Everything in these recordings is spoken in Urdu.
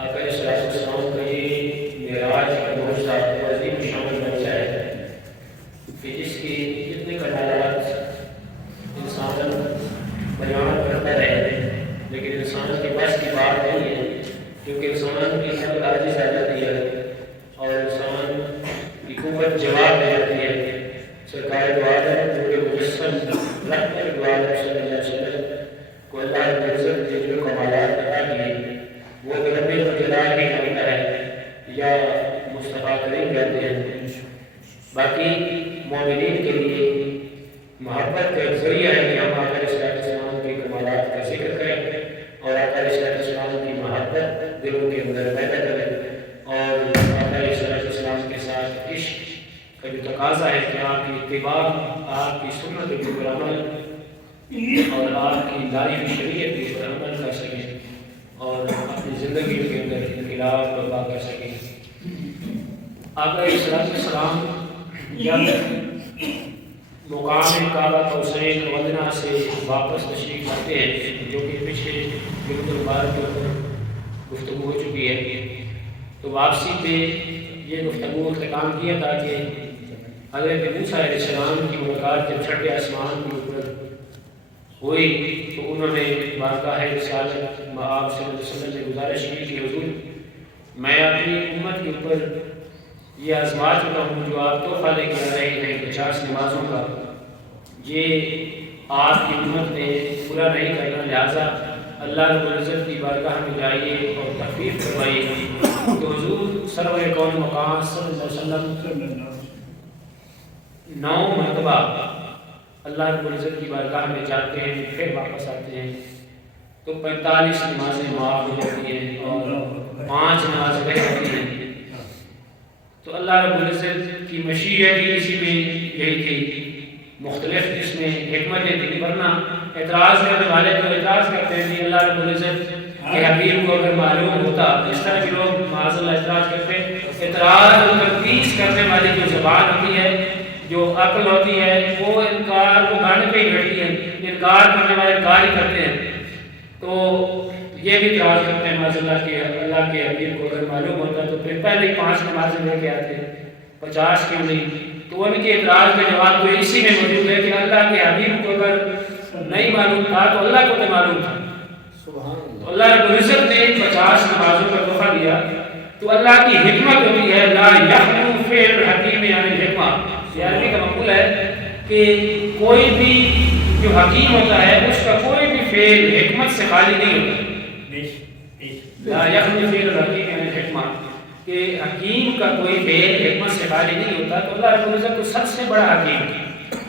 آقا صلی اللہ علیہ وسلم کا یہ معراج کا معجزہ عظیم شان معجزہ ہے کہ جس کی جتنے کمالات انسان بیان کرتا رہے لیکن انسان کے بس کی بات نہیں ہے، کیونکہ انسان کی سب عاجز آ جاتی ہے اور انسان کی قوت جواب دے جاتی ہے۔ سرکار دو عالم پورے مجسم رحمت دو عالم صلی اللہ علیہ وسلم کو اللہ نے عزت کے جو کمالات عطا کیے وہ رب الجلال ہی کرتا ہے یا مصطفیٰ کریم کہتے ہیں۔ باقی مومنین کے لیے محبت کا ایک ذریعہ ہے کہ ہم آقا علیہ السلام کے کمالات کا ذکر کریں اور آقا علیہ السلام کی محبت دلوں کے اندر پیدا کریں اور آقا علیہ السلام کے ساتھ عشق کا جو تقاضا ہے کہ آپ کی اتباع، آپ کی سنت کے اوپر عمل اور آپ کی لائی شریعت کے اوپر عمل کر سکیں اور اپنی زندگی کے اندر انقلاب برپا کر سکیں۔ آقا علیہ السلام جب مقام کعبہ قوسین ودنا سے واپس تشریف لاتے ہیں، جو کہ پچھلے گرد البار کے اوپر گفتگو ہو چکی ہے، تو واپسی پہ یہ گفتگو اختتام کیا تھا کہ حضرت موسیٰ علیہ السلام کی ملاقات جب چھٹے آسمان کے اوپر ہوئی تو انہوں نے بارگاہ رسالت آپ صلی اللہ علیہ وسلم سے گزارش کی کہ حضور میں اپنی امت کے اوپر یہ آزما چکا ہوں جو آپ تحفہ لے کے آ رہے ہیں 50 نمازوں کا، یہ آپ کی امت نے پورا نہیں کرنا، لہٰذا اللہ رب العزت کی بارگاہ میں جائیے اور تخفیف کروائیے۔ تو حضور سرور کون مقام صلی اللہ علیہ وسلم 9 مرتبہ اللہ رب العزت کی بارگاہ میں جاتے ہیں، پھر واپس آتے ہیں تو 45 نمازیں معاف ہو جاتی ہیں اور 5 نمازیں رہ جاتی ہیں۔ تو اللہ رب العزت کی مشیت ہی اسی میں یہی تھی، مختلف اس میں حکمتیں تھیں، ورنہ اعتراض کرنے والے تو اعتراض کرتے ہیں کہ اللہ رب العزت کے حبیب کو اگر معلوم ہوتا، اس طرح کے لوگ معاذ اللہ اعتراض کرتے ہیں۔ اعتراض اور تنقید کرنے والی جو زبان ہوتی ہے، جو عقل ہوتی ہے، وہ انکار کو گانے پہ ہی بیٹھتی ہے، انکار کرنے والے انکار ہی کرتے ہیں۔ تو یہ بھی اعتراض کرتے ہیں معاذ اللہ کہ اللہ کے حبیب کو اگر معلوم ہوتا تو پھر پہلے ہی 5 نمازیں لے کے آتے، 50 کیوں نہیں؟ تو ان کے اعتراض کا جواب تو اسی میں موجود ہے کہ اللہ کے حبیب کو اگر نہیں معلوم تھا تو اللہ کو تو معلوم تھا۔ تو اللہ رب العزت نے 50 نمازوں کا تحفہ دیا، تو اللہ کی حکمت ہوتی ہے لا یخلو فعل الحکیم یعنی الحکمہ، یہ عربی کا مقول ہے کہ کوئی بھی جو حکیم ہوتا ہے اس کا کوئی بھی فعل حکمت سے خالی نہیں ہوتا۔ لا یخلو فعل الحکیم یعنی الحکمہ، کہ حکیم کا کوئی فعل حکمت سے خالی نہیں ہوتا۔ تو اللہ رب العزت کو سب سے بڑا حکیم،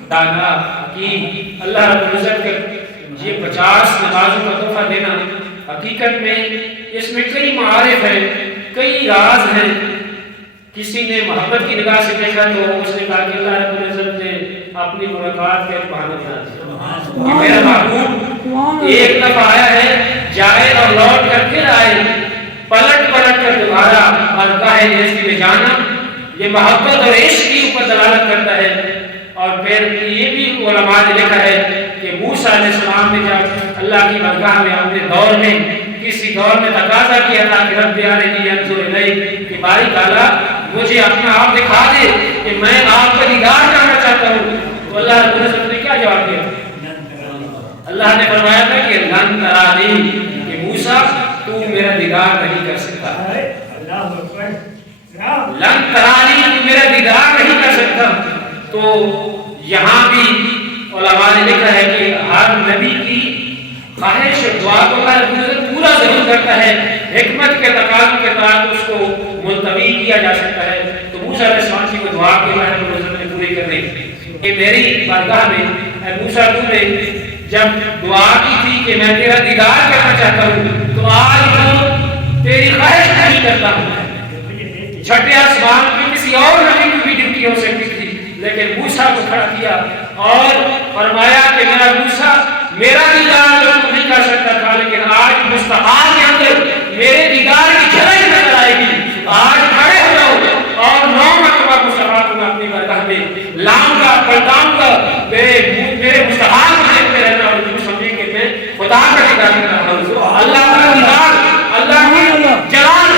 دانا، حکیم اللہ رب العزت کا یہ 50 نمازوں کا تحفہ دینا، حقیقت میں اس میں کئی معارف ہیں، کئی راز ہیں۔ کسی نے محبت کی نگاہ سے دیکھا تو اس نے کہا کہ اللہ رب العزت نے اپنی ملاقات کا ایک بہانہ بنا دیا کہ میرا محبوب ایک دفعہ آیا ہے، جائے اور لوٹ کر پھر آئے، پلٹ پلٹ کر دوبارہ بارگاہ الہی میں جانا، یہ محبت اور عشق کی اوپر دلالت کرتا ہے۔ اور پھر یہ بھی علماء نے لکھا ہے کہ موسیٰ علیہ السلام نے جب اللہ کی بارگاہ میں اپنے دور میں کسی دور میں تقاضا کیا تھا کہ رب ارنی انظر الیک، کہ باری تعالیٰ مجھے اپنا آپ دکھا دے کہ میں آپ کا دیدار کرنا چاہتا ہوں، تو اللہ رب العزت نے کیا جواب دیا؟ اللہ نے فرمایا تھا کہ لن ترانی، کہ موسیٰ تو میرا دیدار نہیں کر سکتا، لن ترانی، تو میرا دیدار نہیں کر سکتا۔ تو یہاں بھی علماء نے لکھا ہے کہ ہر نبی کی خواہش دعا کو اللہ رب العزت پورا ضرور کرتا ہے، حکمت کے تقاضوں کے تحت اس کو ملتوی کیا جا سکتا ہے۔ تو موسیٰ علیہ السلام کی وہ دعا کو اللہ رب العزت نے پوری کرنی کہ میری بارگاہ میں اے موسیٰ تو نے جب دعا کی تھی کہ میں تیرا دیدار کرنا چاہتا ہوں، تو آج میں تیری خواہش نہیں کرتا ہوں۔ چھٹے آسمان میں کسی اور نبی کی بھی ڈیوٹی ہو سکتی تھی، لیکن موسیٰ کو کھڑا کیا اور فرمایا کہ میرا موسیٰ میرا دیدار تو نہیں کر سکتا تھا، لیکن آج مستقام کے اندر میرے دیدار کی جھلک نظر آئے گی۔ آج کھڑے ہو جاؤ اور 9 مرتبہ مصطفیٰ کو اپنی بارگاہ میں لاؤں گا، پلٹاؤں گا، میرے مصطفیٰ کو دیکھتے رہنا اور تم سمجھیں کہ میں خدا کا دیدار کر رہا ہوں۔ اللہ کا دیدار، اللہ کی جلال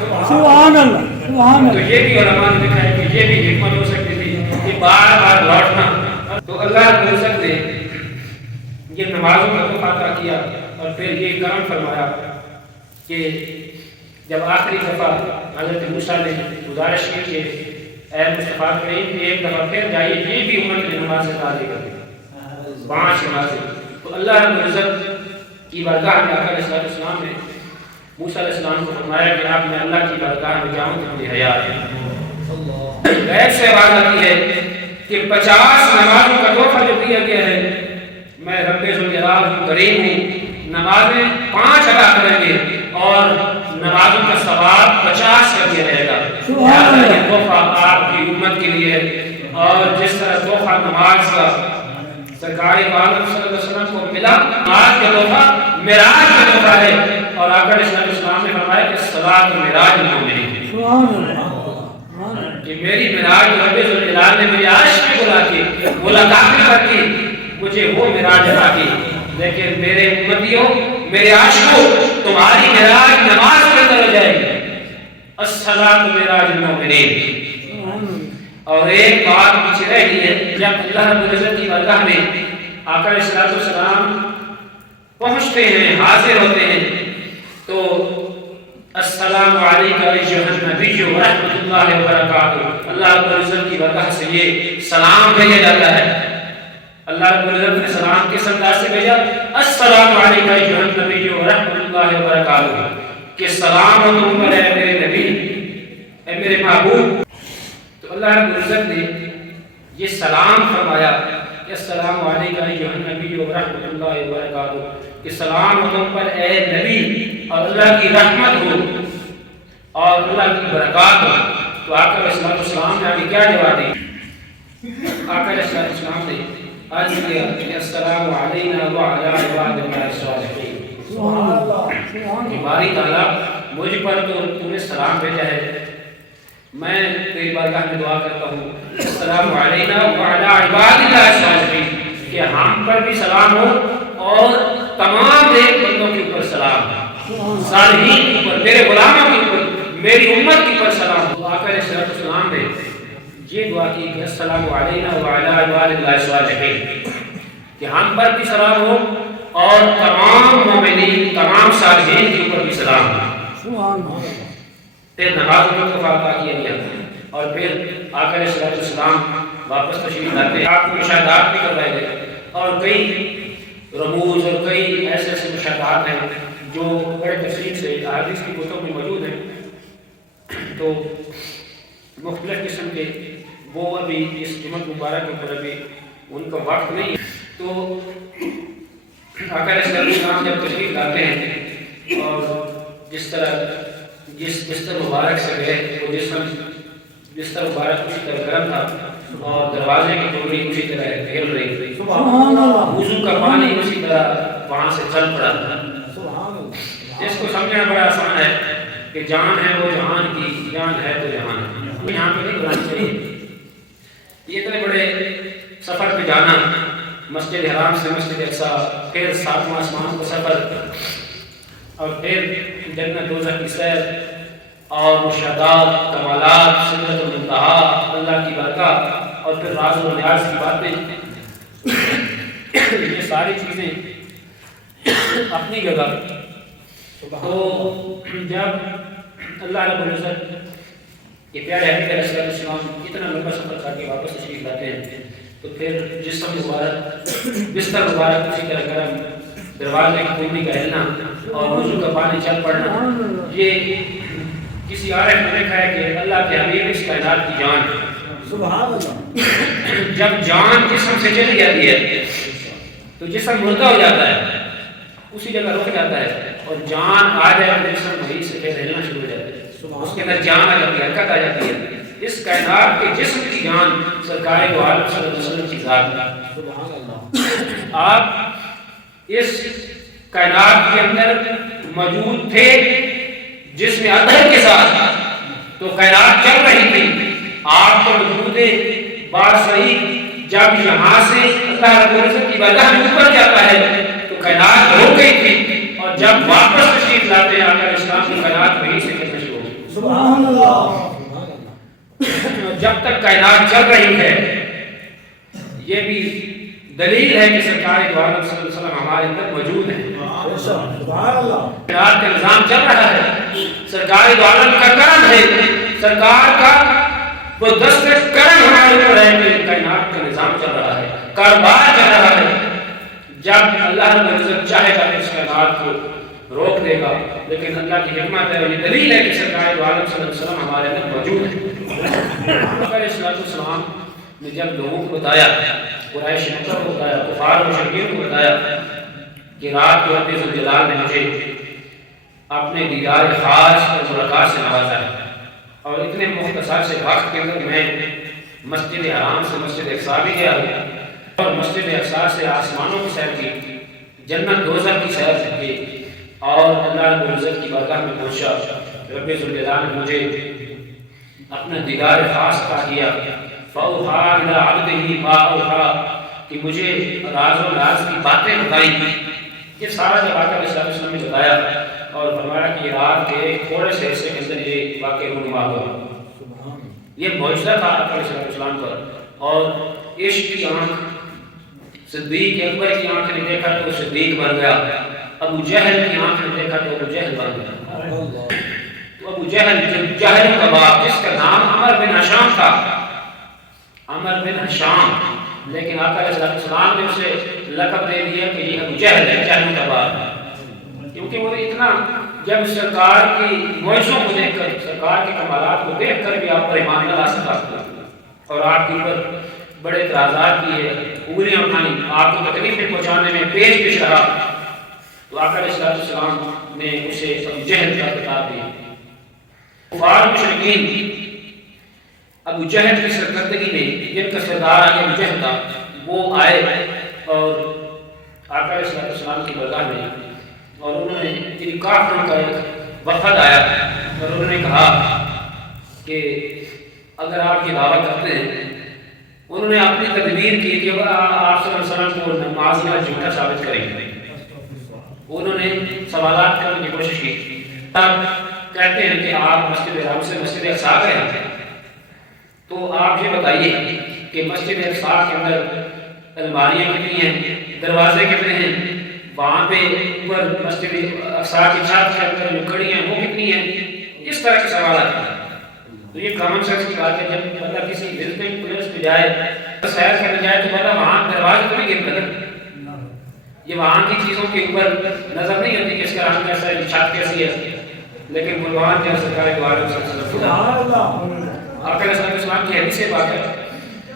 سبحان اللہ سبحان تو اللہ. یہ بھی علماء نے لکھا ہے کہ یہ بھی حکمت ہو سکتی تھی کہ بار بار لوٹنا. تو اللہ رب العزت نے یہ نمازوں کا تحفہ عطا کیا اور پھر یہ کرم فرمایا کہ جب آخری دفعہ حضرت موسیٰ نے گزارش کی کہ اے مصطفیٰ کریم ایک دفعہ پھر جائیے یہ بھی امت نے نماز ادا کر دی 5 نمازیں. تو اللہ رب العزت کی بارگاہ میں آقا علیہ السلام نے موسیٰ علیہ السلام کو فرمایا کہ آپ میں اللہ کی بارگاہ میں جاؤں تو مجھے حیا ہے. غیب سے آواز آتی ہے کہ 50 نمازوں کا تحفہ جو دیا گیا ہے میں رب ذوالجلال کریم ہوں. نمازیں 5 ادا کریں گے اور نمازوں کا ثواب 50 کر دیا جائے گا. یہ تحفہ آپ کی امت کے لیے ہے. اور جس طرح تحفہ نماز کا سرکار عالم صلی اللہ علیہ وسلم کو ملا نماز کا تحفہ معراج کا تحفہ ہے. اور آقا علیہ السلام نے فرمایا کہ صلاۃ معراج المومنین کہ میری معراج رب ذوالجلال نے مجھے عرش میں بلا کے ملاقات کر کے مجھے وہ معراج عطا کی. لیکن میرے امتیوں میرے عاشقوں تمہاری معراج نماز کے اندر ہو جائے گی. الصلاۃ معراج المومنین. اور ایک بات پیچھے رہ گئی ہے جب اللہ رب العزت کی بارگاہ میں آقا علیہ السلام پہنچتے ہیں حاضر ہوتے ہیں تو السلام علیکم ایھا النبی ورحمۃ اللہ وبرکاتہ اللہ رب العزت کی بارگاہ سے یہ سلام بھیجا جاتا ہے. اللہ رب العزت نے سلام کس انداز سے بھیجا السلام علیکم ایھا النبی ورحمۃ اللہ وبرکاتہ کہ سلام ہو تم پر اے میرے نبی اے میرے محبوب. تو اللہ رب العزت نے یہ سلام فرمایا کہ السلام علیکم ایھا النبی ورحمۃ اللہ وبرکاتہ کہ سلام ہو تم پر اے نبی اور اللہ کی رحمت ہو اور اللہ کی برکات ہو. تو آقا علیہ السلام نے آگے کیا جواب دی؟ آقا علیہ السلام نے آج کیا کہ السلام علینا وعلی عباد اللہ الصالحین. کہ باری تعالیٰ مجھ پر تو تم نے سلام بھیجا ہے میں تیری بارگاہ میں دعا کرتا ہوں السلام علینا وعلی عباد اللہ الصالحین کہ ہم پر بھی سلام ہو اور تمام نیک بندوں کے اوپر سلام صالحین کے اوپر میرے غلاموں کے اوپر میری امت کے اوپر سلام ہو. آقا علیہ السلام نے یہ دعا کی کہ السلام علینا وعلی عباد اللہ الصالحین کہ ہم پر بھی سلام ہو اور تمام مومنین تمام صالحین کے اوپر بھی سلام ہو. پھر نماز کا تحفہ عطا کیا گیا اور پھر آقا علیہ السلام واپس تشریف لاتے ہیں. آپ کو مشاہدات بھی کروائے گئے اور کئی رموز اور کئی ایسے ایسے مشاہدات ہیں جو بڑے تفصیل سے احادیث کی کتب میں موجود ہیں. تو مختلف قسم کے وہ ابھی اس جمعہ مبارک کے اوپر ابھی ان کا وقت نہیں ہے. تو آقا علیہ السلام جب تشریف لاتے ہیں اور جس طرح جس بستر مبارک سے گئے وہ بستر مبارک اسی طرح گرم تھا اور دروازے کی ٹوکری اسی طرح پھیل رہی تھی. وضو کا پانی اسی طرح وہاں سے چل پڑا تھا. جس کو سمجھنا بڑا آسان ہے کہ جان ہے وہ جہان کی جان ہے تو جہان ہے. یہاں پہ نہیں بنانی چاہیے. یہ اتنے بڑے سفر پہ جانا مسجد حرام سے مسجد اقصیٰ پھر 7واں آسمان کا سفر اور پھر جنت دوزخ کی سیر اور مشاہدات کمالات سدرۃ المنتہا اللہ کی برکات اور پھر راز و نیاز کی باتیں یہ ساری چیزیں اپنی جگہ. تو جب اللہ رب العزت کہ پیارے حبیب علیہ السلام اتنا لمبا سفر کر کے واپس تشریف لاتے ہیں تو پھر جسم مبارک بستر مبارک اسی طرح گرم دروازے کی ٹوکری کا ہلنا اور وضو کا پانی چل پڑنا یہ کسی عارف نے لکھا ہے کہ اللہ کے حبیب اس کائنات کی جان سبحان اللہ. جب جان جسم سے چلی جاتی ہے تو جسم مردہ ہو جاتا ہے اسی جگہ رک جاتا ہے اور جان آ جائے تو جسم وہیں سے پھر ہلنا شروع ہو جاتا ہے. اس کے اندر جان آ جاتی ہے حرکت آ جاتی ہے. اس کائنات کے جسم کی جان سرکار دو عالم صلی اللہ علیہ وسلم کی ذات. آپ اس کائنات کے اندر موجود تھے جس میں ادھر کے ساتھ تو کائنات چل رہی تھی. آپ کو وجود بار صحیح جب یہاں سے اللہ رب العزت کی بارگاہ میں اوپر جاتا ہے تو کائنات رک گئی تھی اور جب واپس تشریف لاتے ہیں آقا اسلام کی کائنات وہیں سے کرنا شروع ہو. سبحان اللہ. جب تک کائنات چل رہی ہے یہ بھی دلیل ہے کہ سرکار دو عالم صلی اللہ علیہ وسلم ہمارے اندر موجود ہیں. سبحان اللہ. کائنات کا نظام چل رہا ہے، سرکار دو عالم کا کرم ہے، سرکار کا وہ دست کرم ہمارے اوپر ہے کہ کائنات کا نظام چل رہا ہے، کاروبار چل رہا ہے. جب اللہ رب العزت چاہے گا اس کائنات کو روک دے گا، لیکن اللہ کی حکمت ہے، یہ دلیل ہے کہ سرکار دو عالم صلی اللہ علیہ وسلم ہمارے اندر موجود ہے. علیہ السلام نے جب لوگوں کو بتایا، قریش مکہ کو بتایا، کفار و مشرکین کو بتایا کہ رات کو رب ذوالجلال نے مجھے اپنے دیدار خاص اور ملاقات سے نوازا ہے، اور اتنے مختصر سے وقت کے اندر میں مسجد حرام سے مسجد اقصی بھی گیا اور مسجد اقصی سے آسمانوں کی سیر کی، جنت دوزخ کی سیر کی، اور اللہ رب العزت کی بارگاہ میں پہنچا. رب ذوالجلال نے مجھے اپنا دیدار خاص عطا کیا. فَأَوْحَىٰ إِلَىٰ عَبْدِهِ مَا أَوْحَىٰ کہ مجھے راز و راز کی باتیں بتائی. یہ سارا جب آقا علیہ السلام نے بتایا اور فرمایا کہ رات کے تھوڑے سے حصے کے اندر یہ واقعہ رونما ہوا. یہ معجزہ تھا آقا علیہ السلام کا. اور عشق کی آنکھ صدیق اکبر کی آنکھ نے دیکھا تو صدیق بن گیا، ابو جہل کی آنکھ نے دیکھا تو ابو جہل بن گیا. تو ابو جہل جہل کا باپ جس کا نام عمر بن ہشام تھا، عمر بن ہشام، لیکن آقا علیہ السلام نے اسے لقب دے دیا کہ یہ ابو جہل ہے، جہل کا باپ. کیونکہ وہ اتنا جب سرکار کی معجزوں کو دیکھ کر، سرکار کے کمالات کو دیکھ کر بھی آپ پر ایمان نہ لا سکا اور آپ کے اوپر بڑے اعتراضات کیے، انگلیاں اٹھائیں، آپ کو تکلیفیں پہنچانے میں پیش رہا. تو آقا علیہ السلام نے اسے ابو جہل کا خطاب دیا. کفار مشرکین ابو جہل کی سرکردگی میں، جن کا سردار ابو جہل تھا، وہ آئے اور آقا علیہ السلام کی بارگاہ میں، اور انہوں نے ان کافروں کا ایک وفد آیا اور انہوں نے کہا کہ اگر آپ یہ دعویٰ کرتے ہیں، انہوں نے اپنی تدبیر کی کہ آپ صلی اللہ علیہ وسلم کو نماز یا جھوٹا ثابت کریں گے. انہوں نے سوالات کرنے کی کوشش کی. تب کہتے ہیں کہ آپ مسجد حرام سے مسجد اقصی گئے ہیں، تو آپ یہ بتائیے کہ مسجد اقصی کے اندر الماریاں کتنی ہیں، دروازے کتنے ہیں، وہاں پہ اوپر مسجد اقصی کی چھت کے اندر جو کڑی ہیں وہ کتنی ہیں. اس طرح کے سوالات ہیں. تو یہ کامن سینس کی بات ہے. جب بندہ کسی وزٹنگ پلیس پہ جائے، سیر کرنے جائے، تو بندہ وہاں دروازے تو نہیں گرتے نا، یہ وہاں کی چیزوں کے اوپر نظر نہیں آتی کہ اس کا رنگ کیسا ہے، چھت کیسی ہے. لیکن قربان جہاں سرکار دو عالم صلی اللہ علیہ وسلم، آقا علیہ السلام کی حدیث سے بات ہے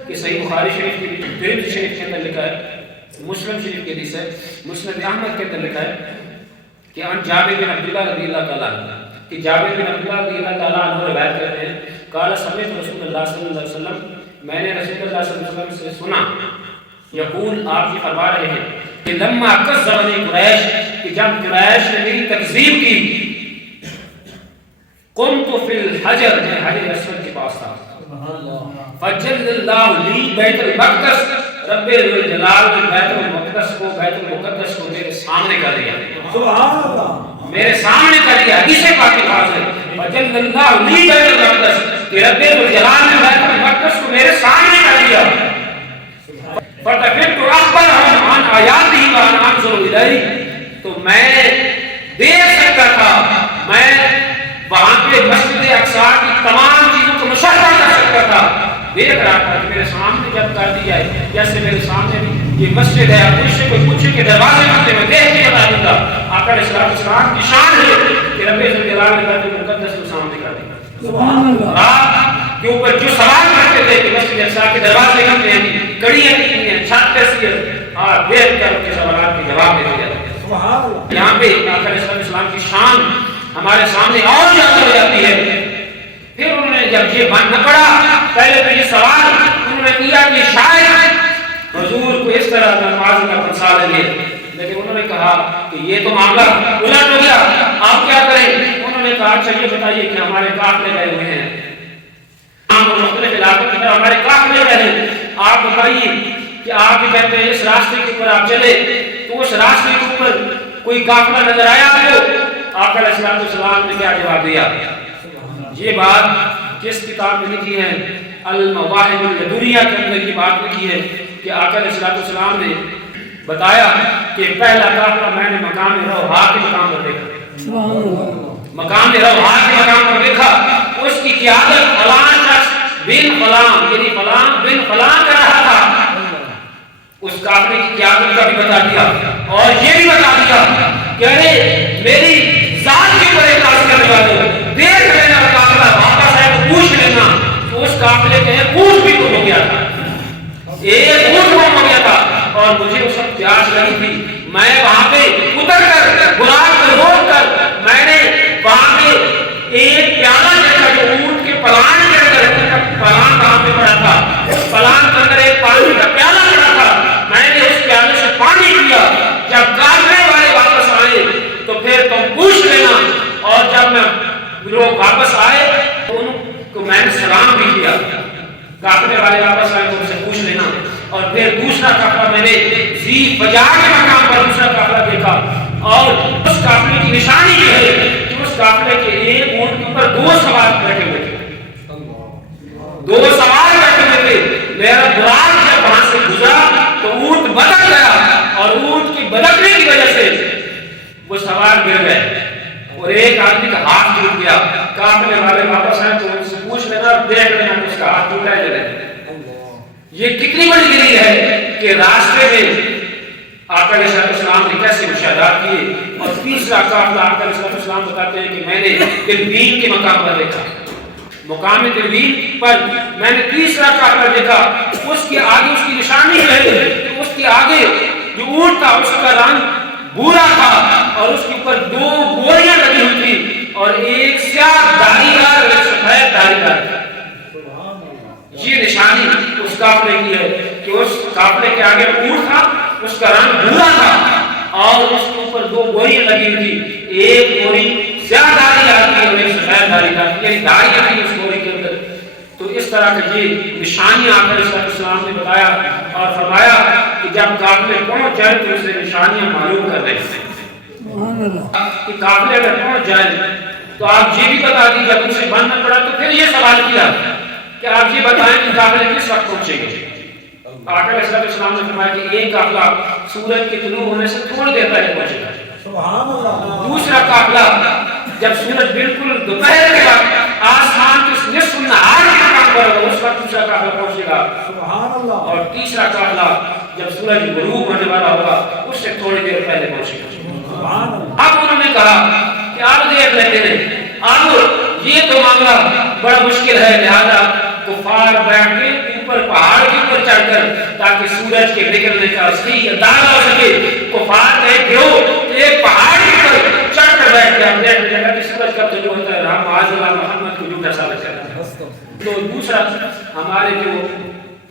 کہ صحیح بخاری شریف کی ترمذی شریف کے اندر لکھا ہے، مسلم شریف کی حدیث ہے، مسند احمد کے اندر لکھا ہے کہ ان جابر بن عبداللہ رضی اللہ تعالیٰ عنہ، کہ جابر بن عبداللہ رضی اللہ تعالیٰ عنہ روایت کرتے ہیں، قال سمعت رسول اللہ صلی اللہ علیہ وسلم، میں نے رسول اللہ صلی اللہ علیہ وسلم سے سنا، یقول آپ یہ فرما رہے ہیں کہ لما کذبنی قریش، کہ جب قریش نے میری تکذیب کی، قمت فی الحجر، میں حجر اسود کے پاس تھا، فجل اللہ لی بیت المقدس، رب الجلال نے بیت المقدس کو، بیت المقدس کو میرے سامنے کر دیا. سبحان اللہ. میرے سامنے کر دیا. حدیث پاک کے پاس ہے فجل اللہ لی بیت المقدس، کہ رب الجلال نے بیت المقدس کو میرے سامنے کر دیا. فتفقت اخبرهم عن آیاته وانا انظر الیہ، تو میں دیکھ سکتا تھا، میں وہاں پہ مسجد اقصی کی تمام چیزوں کو مشاہدہ کر سکتا تھا. دیکھ رہا تھا کہ میرے سامنے جب کر دی جائے، جیسے میرے سامنے یہ مسجد ہے، مجھ سے کوئی پوچھے کہ دروازے کھلتے میں دیکھ کے بتا دوں گا. آقا علیہ السلام کی شان ہے کہ رب الجلال نے بیت المقدس کو سامنے کر دیا. سبحان اللہ. آپ کے اوپر جو سوال کرتے تھے کہ مسجد اقصی کے دروازے کھلتے ہیں، کڑیاں کتنی ہیں، چھت کیسی ہے، آپ دیکھ کر کے سوالات کے جواب دے دیا. سبحان اللہ. یہاں پہ آقا علیہ السلام کی شان ہمارے سامنے اور زیادہ ہو جاتی ہے. پھر انہوں نے جب یہ بند نہ پڑا، پہلے تو یہ سوال انہوں نے کیا کہ شاید حضور کو اس طرح نماز کا پھنسا دیں گے، لیکن انہوں نے کہا کہ یہ تو معاملہ الٹ ہو گیا، آپ کیا کریں. انہوں نے کہا اچھا یہ بتائیے کہ ہمارے قافلے گئے ہوئے ہیں، ہم مختلف علاقوں میں ہمارے قافلے گئے ہیں، آپ بتائیے کہ آپ بھی کہتے ہیں اس راستے کے اوپر آپ چلے، تو اس راستے کے اوپر کوئی قافلہ نظر آیا آپ کو؟ آقا علیہ السلام نے کیا جواب دیا؟ یہ بات کس کتاب میں لکھی ہے؟ المواہب اللدنیہ کے اندر یہ بات لکھی ہے کہ آقا علیہ السلام نے بتایا کہ پہلا قافلہ میں نے مقام روحا کے مقام پر دیکھا، مقام روحا کے مقام پر دیکھا، اس کی قیادت فلاں شخص بن فلاں یعنی فلاں بن فلاں کر رہا تھا۔ اس قافلے کی قیادت کا بھی بتا دیا اور یہ بھی بتا دیا کہ ارے میری ذات کے اوپر اعتراض کرنے والے دیکھ لینا قافلہ واپس آئے تو پوچھ لینا۔ تو اس قافلے کے اونٹ بھی گم ہو گیا تھا، ایک اونٹ گم ہو گیا تھا اور مجھے اس وقت پیاس لگی تھی، میں وہاں پہ اتر کر گلاب کو روک کر میں نے وہاں پہ ایک پیالہ دیکھا جو اونٹ کے پلان کے اندر، پلان کہاں پہ پڑا تھا، اس پلان کے اندر ایک پانی کا پیالہ پڑا تھا، میں نے اس پیالے سے پانی پیا۔ جب قافلے والے واپس آئے تو پھر تم پوچھ لینا، اور جب میں لوگ واپس آئے تو ان کو میں نے سلام بھی کیا۔ قافلے والے واپس آئے تو ان سے پوچھ لینا۔ اور پھر دوسرا قافلہ میں نے ذی فجا کے مقام پر دوسرا قافلہ دیکھا، اور اس قافلے کی نشانی یہ ہے کہ اس قافلے کے ایک اونٹ کے اوپر دو سوار بیٹھے ہوئے تھے، دو سوار بیٹھے ہوئے تھے۔ میرا براق جب وہاں سے گزرا تو اونٹ بدک گیا، اور اونٹ کی بدکنے کی وجہ سے وہ سوار گر گئے اور ایک آدمی کا ہاتھ ٹوٹ گیا۔ قافلے والے واپس آئے تو ان سے پوچھ لینا اور دیکھ لینا کہ اس کا ہاتھ ٹوٹا ہے جگہ۔ یہ کتنی بڑی دلیل ہے کہ راستے میں آقا علیہ السلام نے کیسے مشاہدات کیے۔ اور تیسرا قافلہ آقا علیہ السلام بتاتے ہیں کہ میں نے تلوین کے مقام پر دیکھا، مقام تلوین پر میں نے تیسرا قافلہ دیکھا۔ اس کے آگے اس کی نشانی ہے کہ اس کے آگے جو اونٹ تھا اس کا رنگ بھورا تھا اور اس کے اوپر دو گوریاں لگی ہوئی تھی اور ایک سیاہ داڑھی دار اور ایک سفید داڑھی دار۔ یہ نشانی اس قافلے کی ہے کہ اس قافلے کے آگے اونٹ تھا، اس کا رنگ بھورا تھا اور اس کے اوپر دو گوریاں لگی ہوئی تھی، ایک گوری سیاہ داڑھی دار تھی اور ایک سفید داڑھی دار تھی، یعنی داڑھی تھی اس گوری کے اندر۔ تو اس طرح کا یہ نشانیاں آقا علیہ السلام نے بتایا اور فرمایا کہ جب قافلے پہنچ جائے تو اسے نشانیاں معلوم کر دیں کہ قافلے اگر پہنچ جائے تو آپ یہ بھی بتا دی۔ جب ان سے بننا پڑا تو پھر یہ سوال کیا کہ آپ یہ بتائیں کہ قافلے کس وقت پہنچیں گے۔ آقا علیہ السلام نے فرمایا کہ ایک قافلہ سورج کے طلوع ہونے سے تھوڑی دیر پہلے پہنچے گا، سبحان اللہ۔ دوسرا قافلہ جب سورج بالکل دوپہر کے وقت آسمان کے نصف النہار کے مقام پر ہوگا اس وقت دوسرا قافلہ پہنچے گا، سبحان اللہ۔ اور تیسرا قافلہ جب سورج غروب ہونے والا ہوگا اس سے تھوڑی دیر پہلے پہنچے گا، سبحان اللہ۔ اب انہوں نے کہا کہ آپ دیکھ لیتے ہیں، اب یہ تو معاملہ بڑا مشکل ہے، لہذا کفار بیٹھ کے اوپر پہاڑ کے اوپر چڑھ کر تاکہ سورج کے نکلنے کا صحیح اندازہ ہو سکے، کفار نے گروہ ایک پہاڑ کے اوپر چڑھ کر بیٹھ کے ہم دیکھ لیں کہ سورج کب طلوع ہوتا ہے، رام معاذ اللہ محمد کو جھوٹا ثابت کرتا ہے۔ تو دوسرا ہمارے جو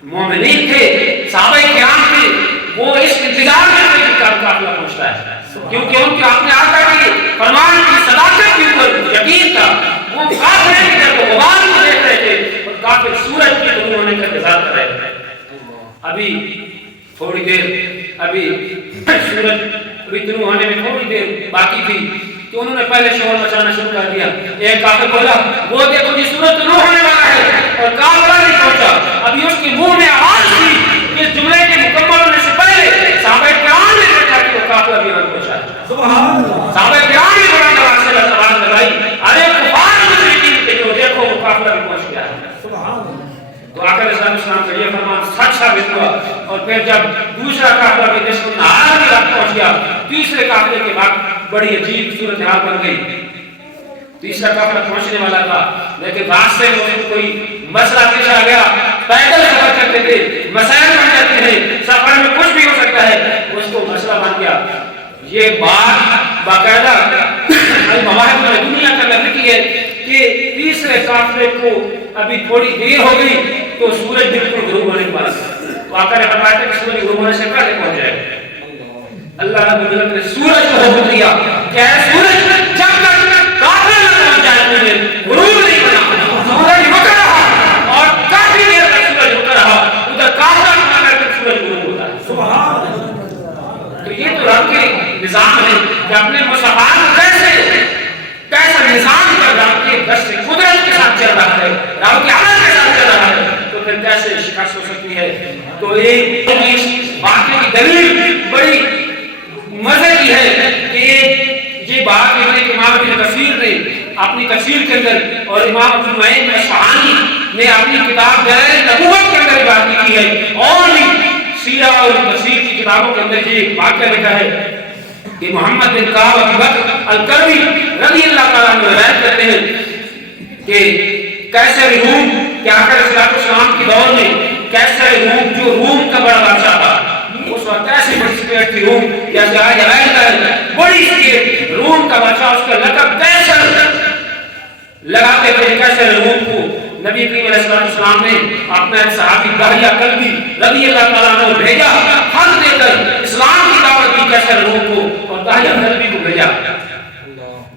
مومنین تھے، صحابہ کرام تھے، وہ اس انتظار میں تھے کہ کب قافلہ پہنچتا ہے، کیونکہ ان کے اپنے آقا کی فرمان کی صداقت کے اوپر یقین تھا۔ وہ قافلے کی طرف غبار کو دیکھ رہے تھے اور قافلے سورج کے طلوع ہونے کا انتظار کر رہے تھے۔ ابھی تھوڑی دیر، ابھی سورج طلوع ہونے میں تھوڑی دیر باقی تھی کہ انہوں نے پہلے شور مچانا شروع کر دیا۔ ایک کافر بولا وہ دیکھو جی سورج طلوع ہونے والا ہے، اور قافلہ نہیں پہنچا۔ ابھی اس کے منہ میں آواز تھی کہ اس جملے کے مکمل ہونے سے پہلے صحابہ کرام نے دیکھا کہ وہ قافلہ بھی نہیں پہنچا۔ سبحان اللہ۔ صحابہ کرام نے بڑا نواز سے سوال لگائی، ارے کفار مشرکین کے جو دیکھو وہ قافلہ بھی پہنچ گیا ہے۔ سبحان اللہ۔ تو آقا علیہ السلام کا یہ فرمان سچ ثابت ہوا، اور پھر جب دوسرا قافلہ بھی نصف النہار کے وقت پہنچ گیا، تیسرے قافلے کے بعد بڑی عجیب صورتحال بن گئی۔ تیسرا قافلہ پہنچنے والا تھا لیکن راستے میں کوئی مسئلہ پیش آ گیا، پیدل سفر کرتے تھے، مسائل بن جاتے ہیں، سفر میں کچھ بھی ہو سکتا ہے، اس کو مسئلہ بن گیا۔ یہ بات باقاعدہ المواہب اللدنیہ کا لکھی ہے کہ تیسرے قافلے کو ابھی تھوڑی دیر ہو گئی تو سورج بالکل غروب ہونے کے پاس، تو آقا نے فرمایا کہ سورج غروب ہونے سے پہلے پہنچ جائے۔ اللہ رب العزت نے سورج کو حکم دیا کہ اے سورج جب تک قافلہ نہ پہنچ جائے تجھے غروب نہیں ہونا۔ سورج رک رہا اور کافی دیر تک سورج رک رہا، ادھر قافلہ نہ کر کے سورج غروب ہوتا ہے۔ سبحان اللہ۔ تو یہ تو رب کے نظام ہے کہ اپنے مصطفیٰ کو کیسا نظام کر رہا ہے، بس قدرت کے ساتھ تو ایک واقعے کی دلیل بڑی مزے کی ہے کہ یہ بات امام ابن کثیر نے اپنی تفسیر کے اندر اور امام ابو نعیم اصفہانی نے اپنی کتاب دلائل نبوت کے اندر بات کی ہے، اور بھی سیرہ اور تفسیر کی کتابوں کے اندر یہ واقعہ لکھا ہے کہ محمد بن کعب ابو بکر الکربی رضی اللہ تعالیٰ عنہ روایت کرتے ہیں کہ کیسر روم کہ آقا علیہ السلام کے دور میں کیسر روم جو روم کا بڑا بادشاہ تھا، اس وقت ایسی بڑی اسٹیٹ تھی روم، جیسے آج امریکہ ہے بڑی اسٹیٹ، روم کا بادشاہ، اس کا لقب کیسر لگاتے تھے۔ کیسر روم کو نبی کریم علیہ السلام نے اپنا ایک صحابی داہیہ کلبی رضی اللہ تعالیٰ عنہ بھیجا، خط دے کر اسلام کی دعوت دی کیسر روم کو، اور داہیہ کلبی کو بھیجا۔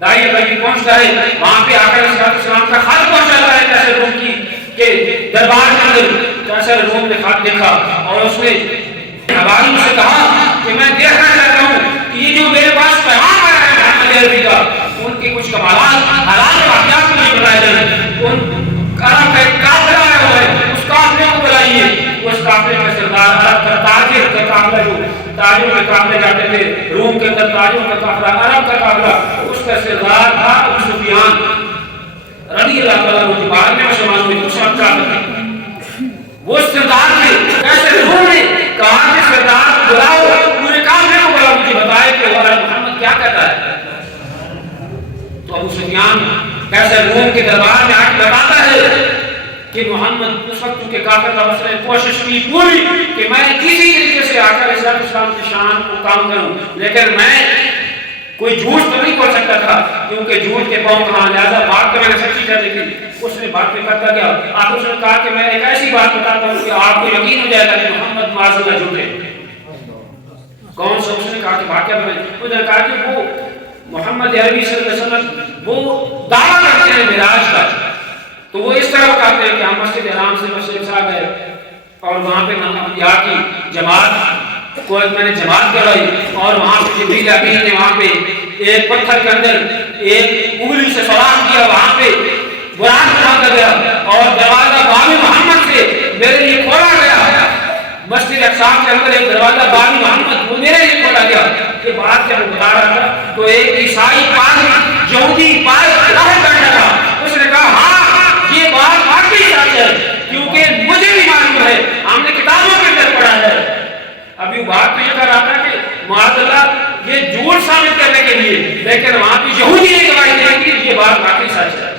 داہیہ کلبی پہنچتا ہے، وہاں پہ آقا علیہ السلام کا خط پہنچا ہے کیسر روم کی کہ دربار کے اندر کیسر روم نے خط دیکھا، اور اس نے حواریوں سے کہا کہ میں دیکھنا چاہتا ہوں کہ یہ جو میرے پاس پیغام آیا ہے محمد عربی کا، ان کے کچھ کمالات حلال واقعات مجھے بتائے جائیں، ان عرب کا ایک قافلہ آیا ہوا ہے، اس قافلے کو بلائیے۔ اس قافلے میں سردار عرب کا تاجر کا قافلہ، جو تاجروں کے قافلے جاتے تھے روم کے اندر، تاجروں کا قافلہ، عرب کا قافلہ، اس کا سردار تھا ابو سفیان رضی اللہ تعالیٰ عنہ، بعد میں مسلمان ہوئے، اس وقت تھے وہ سردار تھے۔ کیسے روم نے کہا کہ سردار بلاؤ، پورے قافلے کو بلاؤ، مجھے بتائے کہ محمد کیا کہتا ہے۔ تو ابو سفیان کیسے روم کے دربار میں آ کے بتاتا ہے کہ محمد اس وقت کے کافر کا مسئلہ کوشش کی پوری کہ میں کسی طریقے سے آقا علیہ السلام کی شان کو کام کروں، لیکن میں کوئی جھوٹ تو نہیں بول سکتا تھا کیونکہ جھوٹ کے پاؤں کہاں، لہٰذا بات تو میں نے سچی کر دی تھی۔ اس نے بات پہ کرتا گیا، آپ اس نے کہا کہ میں ایک ایسی بات بتاتا ہوں کہ آپ کو یقین ہو جائے گا کہ محمد معاذ اللہ جھوٹے۔ کون سا؟ اس نے کہا کہ واقعہ میں اس نے کہا کہ وہ محمد عربی صلی اللہ علیہ وسلم وہ دعویٰ کرتے ہیں معراج کا، تو وہ اس طرح بتاتے ہیں کہ ہم مسجد حرام سے مسجد صاحب گئے اور وہاں پہ انبیاء کی جماعت کو میں نے جماعت کرائی، اور وہاں پہ جبریل امین نے وہاں پہ ایک پتھر کے اندر ایک انگلی سے سوراخ کیا، وہاں پہ براق باندھا گیا، اور دروازہ باب محمد سے میرے لیے کھولا گیا۔ مسجد اقصی کے اندر ایک دروازہ باب محمد وہ میرے لیے کھولا گیا۔ یہ بات جب بتا رہا تھا تو ایک عیسائی پادری یہودی پادری باہر بیٹھا تھا، اس نے کہا ہاں یہ بات واقعی سچ ہے، کیونکہ مجھے بھی معلوم ہے، ہم نے کتابوں کے اندر پڑھا ہے۔ ابھی بات تو یہ کر رہا تھا کہ معاذ اللہ یہ جھوٹ ثابت کرنے کے لیے، لیکن وہاں پہ یہودی نے گواہی دی کہ یہ بات واقعی سچ ہے۔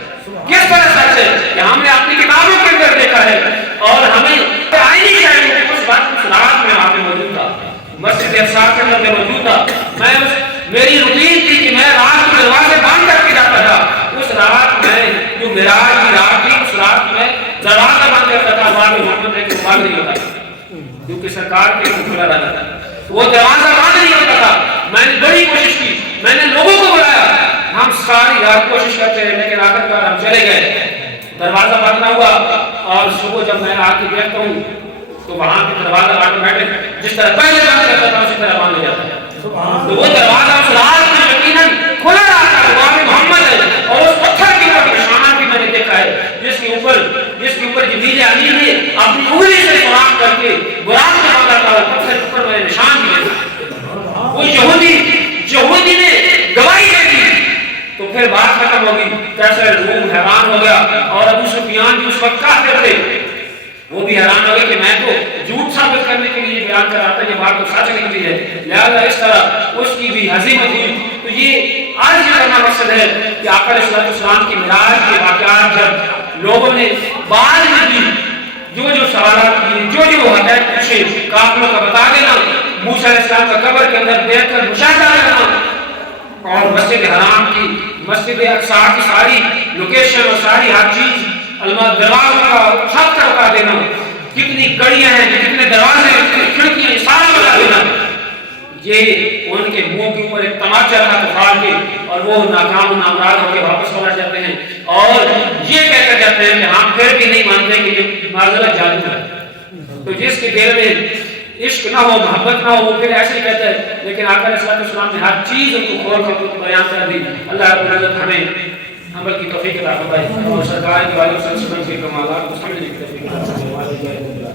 کس طرح سچ ہے کہ ہم نے اپنی کتابوں کے اندر دیکھا ہے، اور ہمیں آئینی شاید کہ اس بات کو رات میں وہاں پہ موجود تھا، مسجد اقصی کے اندر میں موجود تھا۔ میں میری روٹین تھی کہ میں رات کو دروازے بند کر کے جاتا تھا، اس رات میں جو معراج کی رات تھی اس رات میں دروازہ بند کرتا تھا، وہاں پہ محمد نے کہ بند نہیں ہوتا کیونکہ سرکار کے حکم کھلا رہتا تھا، وہ دروازہ بند نہیں ہوتا تھا۔ میں نے بڑی کوشش کی، میں نے لوگوں کو بلایا، ہم ساری رات کوشش کرتے رہے، لیکن آخر کار ہم چلے گئے، دروازہ بند نہ ہوا۔ اور صبح جب میں آ کے دیکھتا ہوں تو وہاں پہ دروازہ آٹومیٹک جس طرح پہلے بند کرتا تھا اسی طرح بند ہو جاتا ہے۔ تو وہ دروازہ اس رات میں یقیناً کھلا رہا تھا، باب محمد ہے، اور اس پتھر کے اوپر نشان بھی میں نے دیکھا ہے جس کے اوپر جبریل امین نے اپنی انگلی سے سوراخ کر کے براق میں باندھا تھا، پتھر کے اوپر میں نے نشان بھی دیکھا۔ وہ یہودی نے گواہی دے دی، تو پھر بات ختم ہوگی۔ کیسے روم حیران ہو گیا، اور ابو سفیان بھی اس وقت کافر تھے، وہ بھی حیران ہو گئے کہ میں تو جھوٹ ثابت کرنے کے لیے بیان کر رہا تھا، یہ بات تو سچ نکلی ہے، لہذا اس طرح اس کی بھی ہزیمت ہوئی۔ تو یہ آج یہ کرنا مقصد ہے کہ آقا علیہ السلام کی معراج کے واقعات جب لوگوں نے بعد میں بھی جو سوالات کیے، جو حقائق پوچھے، قافلوں کا بتا دینا، موسیٰ علیہ السلام کا قبر کے اندر بیٹھ کر مشاہدہ کرنا، اور مسجد حرام کی، مسجد اقصی کی ساری لوکیشن اور ساری ہر چیز دروازوں کا سب کا بتا دینا، کتنی کڑیاں ہیں، کتنے دروازے، کتنی کھڑکیاں، سارا بتا دینا، یہ ان کے منہ کے اوپر ایک تماچا تھا کفار کے، اور وہ ناکام و نامراد ہو کے واپس ہونا چاہتے ہیں، اور یہ کہہ کر جاتے ہیں کہ ہم پھر بھی نہیں مانتے کہ یہ معذرت جادو ہے۔ تو جس کے دل میں عشق نہ ہو، محبت نہ ہو، وہ پھر ایسے ہی کہتا ہے، لیکن آقا علیہ السلام نے ہر چیز ان کو کھول کر بیان کر دی۔ اللہ رب العزت ہمیں عمل کی توفیق عطا فرمائے، اور سرکار کے والد صلی اللہ علیہ وسلم کے کمالات کو سمجھنے کی توفیق عطا فرمائے۔